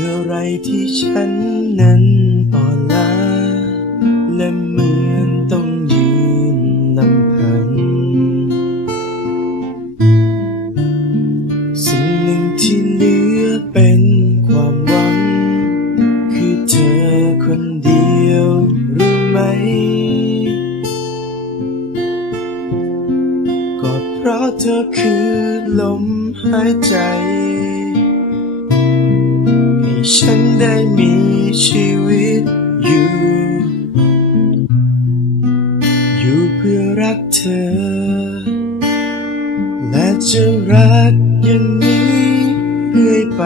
ื่อไรที่ฉันนั้นอ่อนล้าและเหมือนต้องยืนลำพัง สิ่งหนึ่งที่เหลือเป็นความหวัง คือเธอคนเดียวรู้ไหม ก็เพราะเธอคือลมหายใจ ฉันได้มีชีวิตอยู่ อยู่เพื่อรักเธอ และจะรักอย่างนี้เรื่อยไป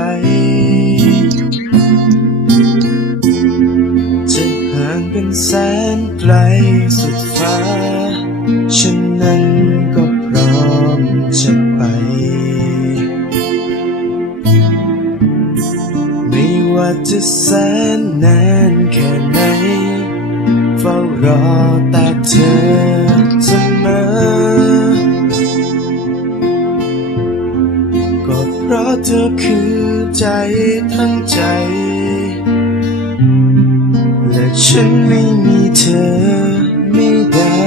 จะห่างกันแสนไกลสุดฟ้า ฉันนั้นก็พร้อมจะ จะแสนนานแค่ไหน เฝ้ารอแต่เธอเสมอ ก็เพราะเธอคือใจทั้งใจ และฉันไม่มีเธอไม่ได้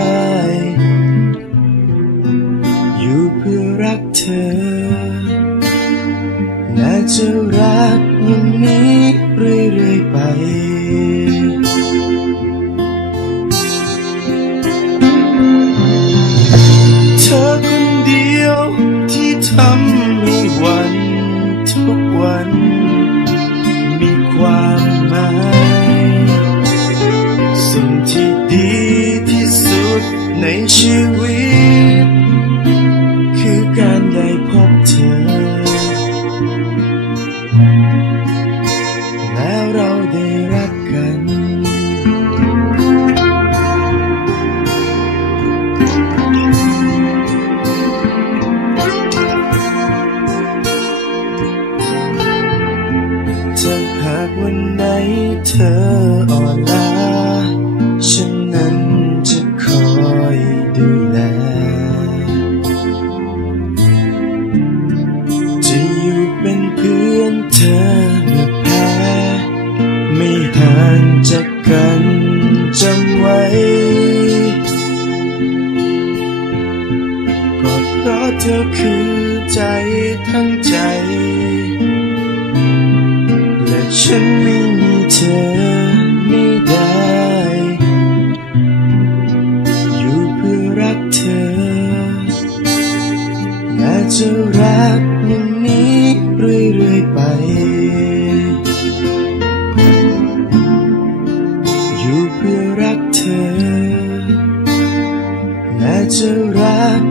อยู่เพื่อรักเธอ และจะรัก อย่างนี้เรื่อยๆไป เธอคนเดียวที่ทำให้วันทุกวัน มีความหมาย สิ่งที่ดีที่สุดในชีวิต คือการได้พบเธอ จะหากวันไหนเธออ่อนล้าฉัน เธอคือใจทั้งใจ และฉันไม่มีเธอไม่ได้ อยู่เพื่อรักเธอ และจะรักอย่างนี้เรื่อยๆไป อยู่เพื่อรักเธอ และจะรัก